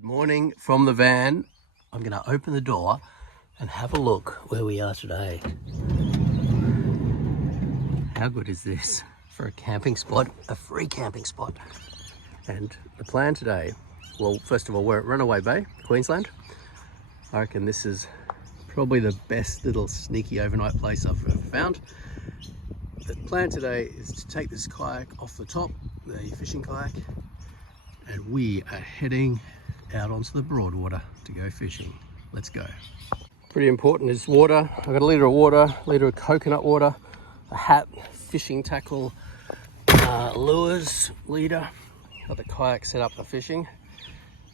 Good morning from the van. I'm going to open the door and have a look where we are today. How good is this for a camping spot, a free camping spot? And the plan today, well, first of all, we're at Runaway Bay, Queensland. I reckon this is probably the best little sneaky overnight place I've ever found. The plan today is to take this kayak off the top, the fishing kayak, and we are heading out onto the Broadwater to go fishing. Let's go. Pretty important is water. I've got a litre of water, a litre of coconut water, a hat, fishing tackle, lures, leader. Got the kayak set up for fishing.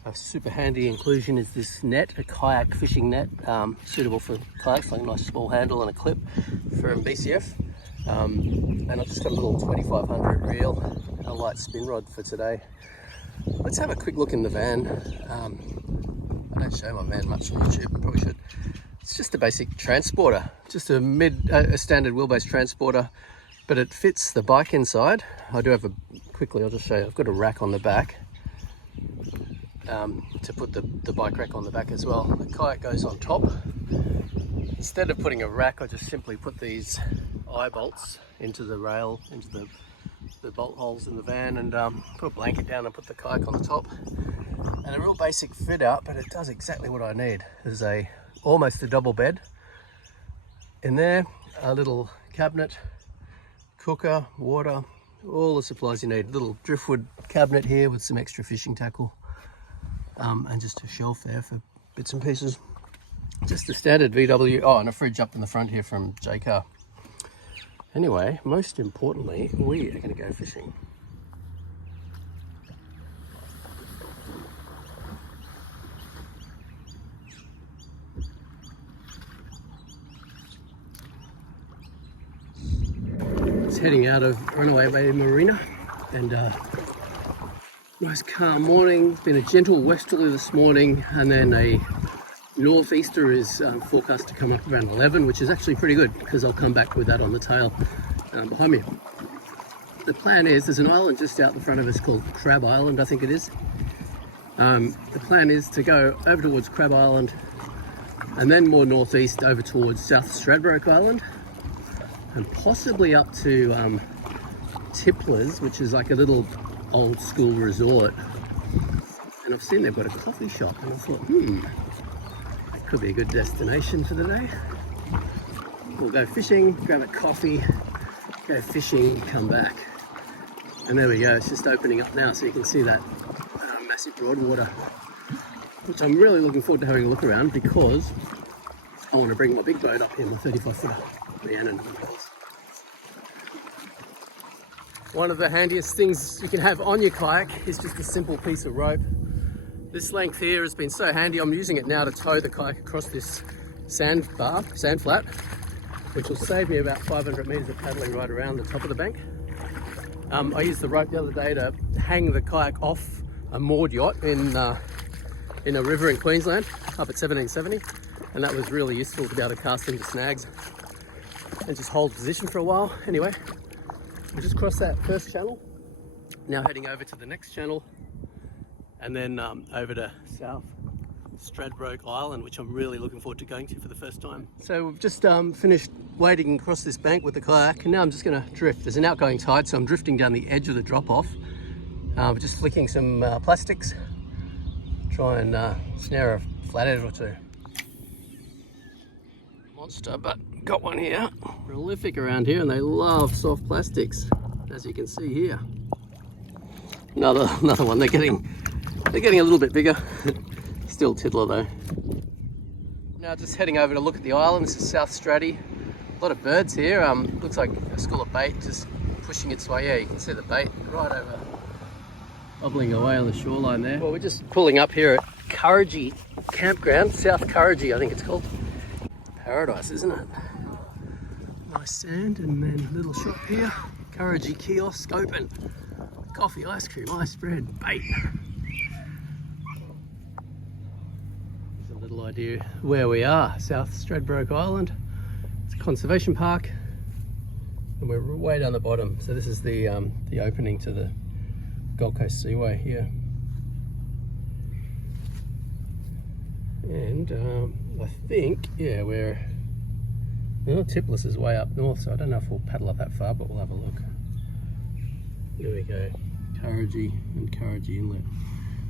A super handy inclusion is this net, a kayak fishing net, suitable for kayaks, like a nice small handle and a clip from BCF. And I've just got a little 2500 reel and a light spin rod for today. Let's have a quick look in the van. I don't show my van much on YouTube, I probably should. It's just a basic transporter, just a standard wheelbase transporter, but it fits the bike inside. I do have I'll just show you, I've got a rack on the back to put the bike rack on the back as well. The kayak goes on top. Instead of putting a rack, I just simply put these eye bolts into the rail, into the bolt holes in the van, and put a blanket down and put the kayak on the top. And a real basic fit out, but it does exactly what I need. There's almost a double bed in there, a little cabinet, cooker, water, all the supplies you need. Little driftwood cabinet here with some extra fishing tackle, and just a shelf there for bits and pieces. Just the standard VW. Oh, and a fridge up in the front here from J-Car. Anyway, most importantly, we are going to go fishing. It's heading out of Runaway Bay Marina, and nice calm morning. It's been a gentle westerly this morning, and then a northeaster is forecast to come up around 11, which is actually pretty good because I'll come back with that on the tail behind me. The plan is, there's an island just out the front of us called Crab Island, I think it is. The plan is to go over towards Crab Island and then more northeast over towards South Stradbroke Island and possibly up to Tipler's, which is like a little old school resort. And I've seen they've got a coffee shop, and I thought, that could be a good destination for the day. We'll go fishing, grab a coffee, go fishing, come back. And there we go, it's just opening up now, so you can see that massive Broadwater, which I'm really looking forward to having a look around because I want to bring my big boat up here, my 35-footer, Rhiannon. One of the handiest things you can have on your kayak is just a simple piece of rope. This length here has been so handy. I'm using it now to tow the kayak across this sand flat, which will save me about 500 meters of paddling right around the top of the bank. I used the rope the other day to hang the kayak off a moored yacht in a river in Queensland up at 1770, and that was really useful to be able to cast into snags and just hold position for a while. Anyway, we just crossed that first channel, now heading over to the next channel, and then over to South Stradbroke Island, which I'm really looking forward to going to for the first time. So we've just finished wading across this bank with the kayak, and now I'm just going to drift. There's an outgoing tide, so I'm drifting down the edge of the drop-off. Just flicking some plastics, try and snare a flathead or two. Monster, but got one here. Prolific around here, and they love soft plastics, as you can see here. Another one. They're getting a little bit bigger. Still tiddler though. Now just heading over to look at the island. This is South Straddy. A lot of birds here. Looks like a school of bait just pushing its way. Yeah, you can see the bait right over, bobbling away on the shoreline there. Well, we're just pulling up here at Currigee campground, South Currigee, I think it's called. Paradise, isn't it? Nice sand, and then a little shop here. Currigee kiosk open. Coffee, ice cream, ice bread, bait. Little idea where we are, South Stradbroke Island. It's a conservation park, and we're way down the bottom. So this is the opening to the Gold Coast Seaway here. And I think, yeah, we're, well, Tipless is way up north, so I don't know if we'll paddle up that far, but we'll have a look. Here we go, Currigee and Currigee Inlet.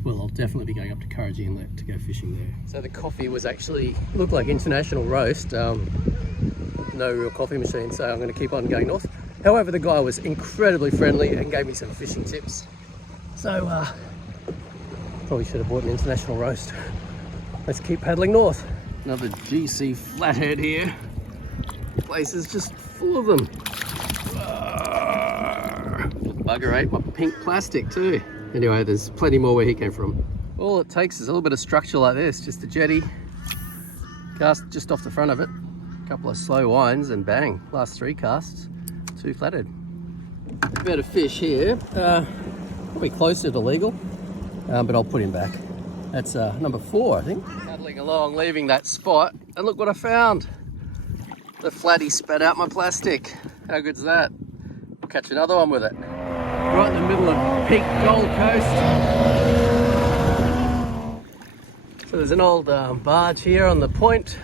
Well, I'll definitely be going up to Currigee Inlet to go fishing there. So the coffee was actually, looked like International Roast, no real coffee machine, so I'm going to keep on going north. However, the guy was incredibly friendly and gave me some fishing tips. So, probably should have bought an International Roast. Let's keep paddling north. Another GC Flathead here. The place is just full of them. Bugger ate my pink plastic too. Anyway, there's plenty more where he came from. All it takes is a little bit of structure like this, just a jetty, cast just off the front of it, a couple of slow winds and bang, last 3 casts, 2 flathead. Better fish here, probably closer to legal, but I'll put him back. That's number 4, I think. Paddling along, leaving that spot, and look what I found. The flatty spat out my plastic. How good's that? We'll catch another one with it. Right in the middle of peak Gold Coast. So there's an old barge here on the point.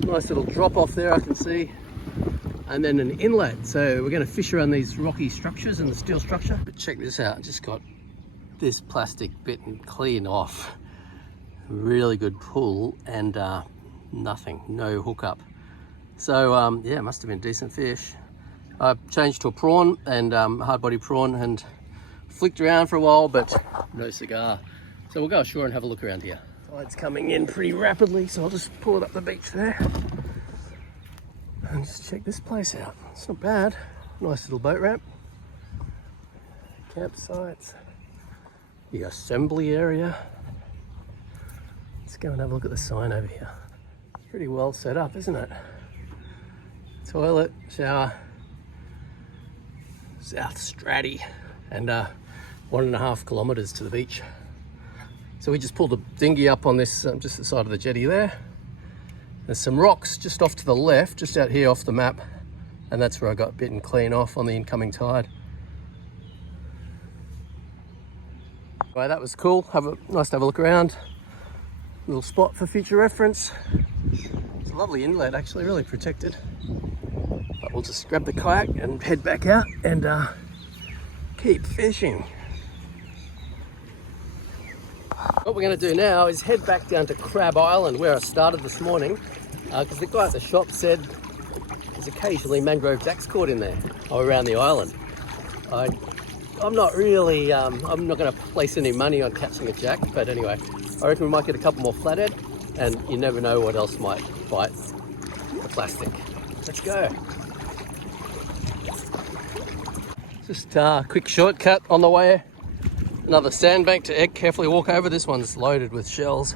Nice little drop off there I can see. And then an inlet. So we're going to fish around these rocky structures and the steel structure. But check this out, just got this plastic bitten clean off. Really good pull and nothing, no hookup. So yeah, must have been a decent fish. I changed to a prawn and hard body prawn and flicked around for a while, but no cigar. So we'll go ashore and have a look around here. Tide's coming in pretty rapidly, so I'll just pull it up the beach there. And just check this place out. It's not bad. Nice little boat ramp. Campsites. The assembly area. Let's go and have a look at the sign over here. It's pretty well set up, isn't it? Toilet, shower. South Stratty, and 1.5 kilometers to the beach. So we just pulled the dinghy up on this, just the side of the jetty there. There's some rocks just off to the left, just out here off the map, and that's where I got bitten clean off on the incoming tide. Anyway, that was cool. Nice to have a look around. Little spot for future reference. It's a lovely inlet, actually, really protected. But we'll just grab the kayak and head back out and keep fishing. What we're going to do now is head back down to Crab Island where I started this morning, because the guy at the shop said there's occasionally mangrove jacks caught in there or around the island. I'm not really, I'm not going to place any money on catching a jack, but anyway, I reckon we might get a couple more flathead, and you never know what else might bite the plastic. Let's go. Just a quick shortcut on the way. Another sandbank to carefully walk over. This one's loaded with shells.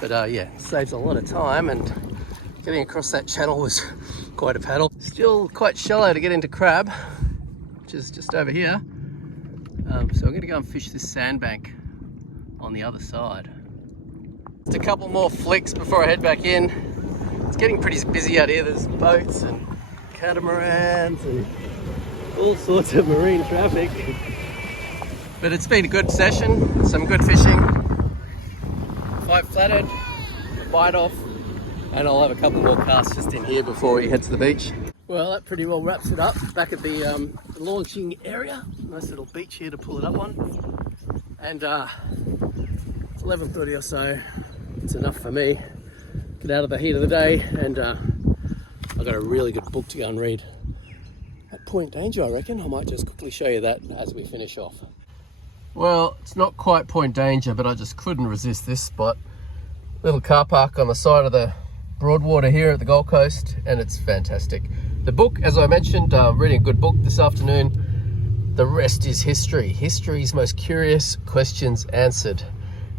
But yeah, saves a lot of time, and getting across that channel was quite a paddle. Still quite shallow to get into crab, which is just over here. So I'm going to go and fish this sandbank on the other side. Just a couple more flicks before I head back in. It's getting pretty busy out here. There's boats and catamarans and all sorts of marine traffic. But it's been a good session, some good fishing. 5 flathead, a bite off, and I'll have a couple more casts just in here before we head to the beach. Well, that pretty well wraps it up. Back at the launching area. Nice little beach here to pull it up on. And it's 11:30 or so. It's enough for me. Get out of the heat of the day, and I've got a really good book to go and read. At Point Danger, I reckon. I might just quickly show you that as we finish off. Well, it's not quite Point Danger, but I just couldn't resist this spot. Little car park on the side of the Broadwater here at the Gold Coast, and it's fantastic. The book, as I mentioned, reading a good book this afternoon. The rest is history. History's most curious questions answered.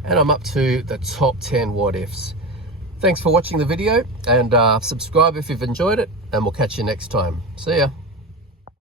And I'm up to the top 10 what ifs. Thanks for watching the video, and subscribe if you've enjoyed it, and we'll catch you next time. See ya.